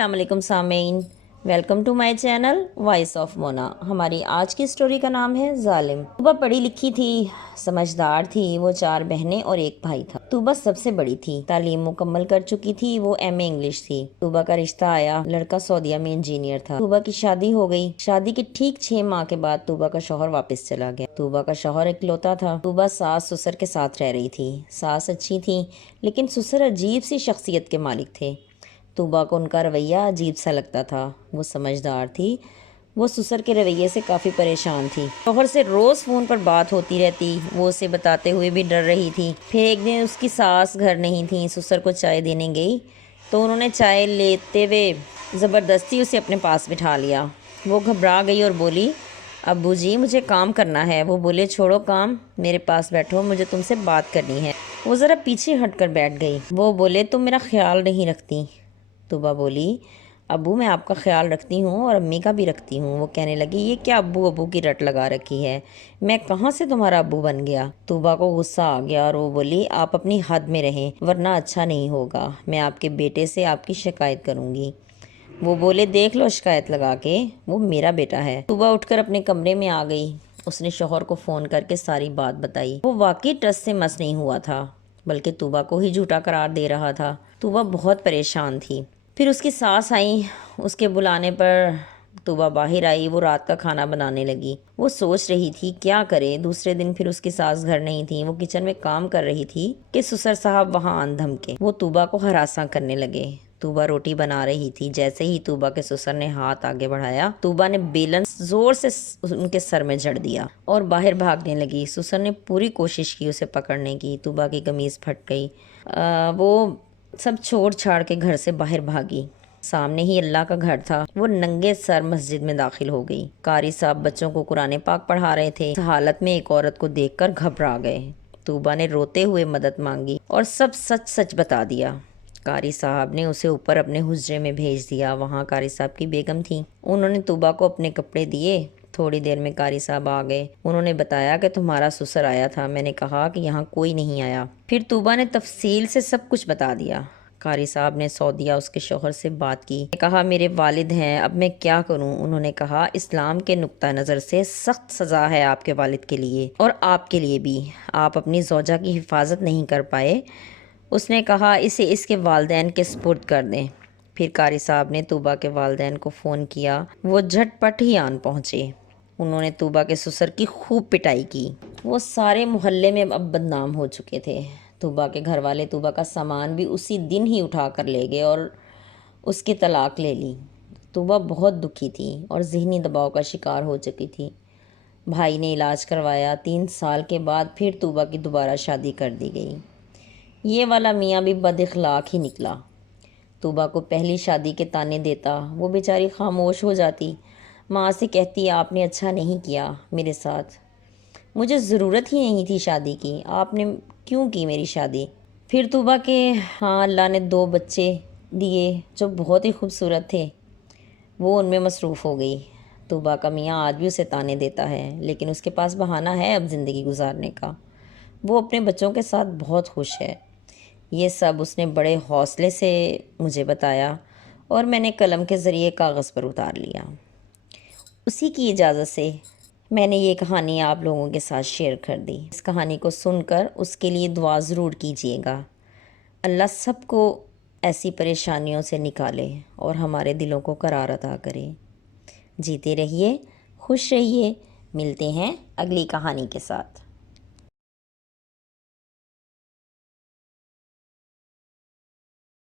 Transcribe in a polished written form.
अस्सलाम वालेकुम सामीन, welcome to my channel voice of Mona. हमारी आज की स्टोरी का नाम है जालिम। तूबा पढ़ी लिखी थी, समझदार थी। वो 4 बहनें और एक भाई था। तूबा सबसे बड़ी थी, तालीम मुकम्मल कर चुकी थी। वो एमए इंग्लिश थी। तूबा का रिश्ता आया, लड़का सऊदीया में इंजीनियर था। तूबा की शादी हो गई। शादी के ठीक 6 माह के बाद तूबा का शौहर वापस चला गया। तूबा का शौहर इकलौता था। तूबा सास ससुर के साथ रह रही थी। सास अच्छी थी, लेकिन ससुर अजीब सी शख्सियत के मालिक थे। तूबा को उनका रवैया अजीब सा लगता था। वो समझदार थी। वो ससुर के रवैये से काफ़ी परेशान थी। शौहर से रोज़ फ़ोन पर बात होती रहती। वो उसे बताते हुए भी डर रही थी। फिर एक दिन उसकी सास घर नहीं थी। ससुर को चाय देने गई तो उन्होंने चाय लेते हुए ज़बरदस्ती उसे अपने पास बिठा लिया। वो घबरा गई और बोली, अब्बू जी मुझे काम करना है। वो बोले, छोड़ो काम, मेरे पास बैठो, मुझे तुमसे बात करनी है। वो ज़रा पीछे हटकर बैठ गई। वो बोले, तुम मेरा ख्याल नहीं रखती। तूबा बोली, अब्बू मैं आपका ख्याल रखती हूँ और अम्मी का भी रखती हूँ। वो कहने लगी, ये क्या अब्बू अब्बू की रट लगा रखी है, मैं कहाँ से तुम्हारा अब्बू बन गया। तूबा को गुस्सा आ गया और वो बोली, आप अपनी हद में रहें वरना अच्छा नहीं होगा। मैं आपके बेटे से आपकी शिकायत करूँगी। वो बोले, देख लो शिकायत लगा के, वो मेरा बेटा है। तूबा उठकर अपने कमरे में आ गई। उसने शौहर को फ़ोन करके सारी बात बताई। वो वाकई ट्रस्ट से मस नहीं हुआ था, बल्कि तूबा को ही झूठा करार दे रहा था। तूबा बहुत परेशान थी। फिर उसकी सास आई। उसके बुलाने पर तूबा बाहर आई। वो रात का खाना बनाने लगी। वो सोच रही थी क्या करे। दूसरे दिन फिर उसकी सास घर नहीं थी। वो किचन में काम कर रही थी कि ससुर साहब वहाँ आन धमके। वो तूबा को हरासा करने लगे। तूबा रोटी बना रही थी। जैसे ही तूबा के ससुर ने हाथ आगे बढ़ाया, तूबा ने बेलन जोर से उनके सर में जड़ दिया और बाहर भागने लगी। ससुर ने पूरी कोशिश की उसे पकड़ने की। तूबा की कमीज फट गई। वो सब छोड़ छाड़ के घर से बाहर भागी। सामने ही अल्लाह का घर था। वो नंगे सर मस्जिद में दाखिल हो गई। कारी साहब बच्चों को कुरान पाक पढ़ा रहे थे। इस हालत में एक औरत को देखकर घबरा गए। तूबा ने रोते हुए मदद मांगी और सब सच सच बता दिया। कारी साहब ने उसे ऊपर अपने हुजरे में भेज दिया। वहाँ कारी साहब की बेगम थी। उन्होंने तूबा को अपने कपड़े दिए। थोड़ी देर में कारी साहब आ गए। उन्होंने बताया कि तुम्हारा ससुर आया था। मैंने कहा कि यहाँ कोई नहीं आया। फिर तूबा ने तफसील से सब कुछ बता दिया। कारी साहब ने सऊदीया उसके शौहर से बात की। कहा, मेरे वालिद हैं, अब मैं क्या करूं। उन्होंने कहा, इस्लाम के नुक्ता नज़र से सख्त सज़ा है आपके वालिद के लिए और आपके लिए भी। आप अपनी ज़ौजा की हिफाजत नहीं कर पाए। उसने कहा, इसे इसके वालिदैन के सुपुर्द कर दें। फिर कारी साहब ने तूबा के वालिदैन को फ़ोन किया। वो झटपट ही आन पहुँचे। उन्होंने तूबा के ससुर की खूब पिटाई की। वो सारे मोहल्ले में अब बदनाम हो चुके थे। तूबा के घर वाले तूबा का सामान भी उसी दिन ही उठा कर ले गए और उसकी तलाक ले ली। तूबा बहुत दुखी थी और ज़हनी दबाव का शिकार हो चुकी थी। भाई ने इलाज करवाया। 3 साल के बाद फिर तूबा की दोबारा शादी कर दी गई। ये वाला मियाँ भी बदअखलाक ही निकला। तूबा को पहली शादी के ताने देता। वो बेचारी खामोश हो जाती। माँ से कहती, आपने अच्छा नहीं किया मेरे साथ, मुझे ज़रूरत ही नहीं थी शादी की, आपने क्यों की मेरी शादी। फिर तूबा के हाँ अल्लाह ने 2 बच्चे दिए जो बहुत ही खूबसूरत थे। वो उनमें मसरूफ़ हो गई। तूबा का मियाँ आज भी उसे ताने देता है, लेकिन उसके पास बहाना है अब ज़िंदगी गुजारने का। वो अपने बच्चों के साथ बहुत खुश है। ये सब उसने बड़े हौसले से मुझे बताया और मैंने कलम के ज़रिए कागज़ पर उतार लिया। उसी की इजाज़त से मैंने ये कहानी आप लोगों के साथ शेयर कर दी। इस कहानी को सुनकर उसके लिए दुआ ज़रूर कीजिएगा। अल्लाह सबको ऐसी परेशानियों से निकाले और हमारे दिलों को करार अता करे। जीते रहिए, खुश रहिए। मिलते हैं अगली कहानी के साथ।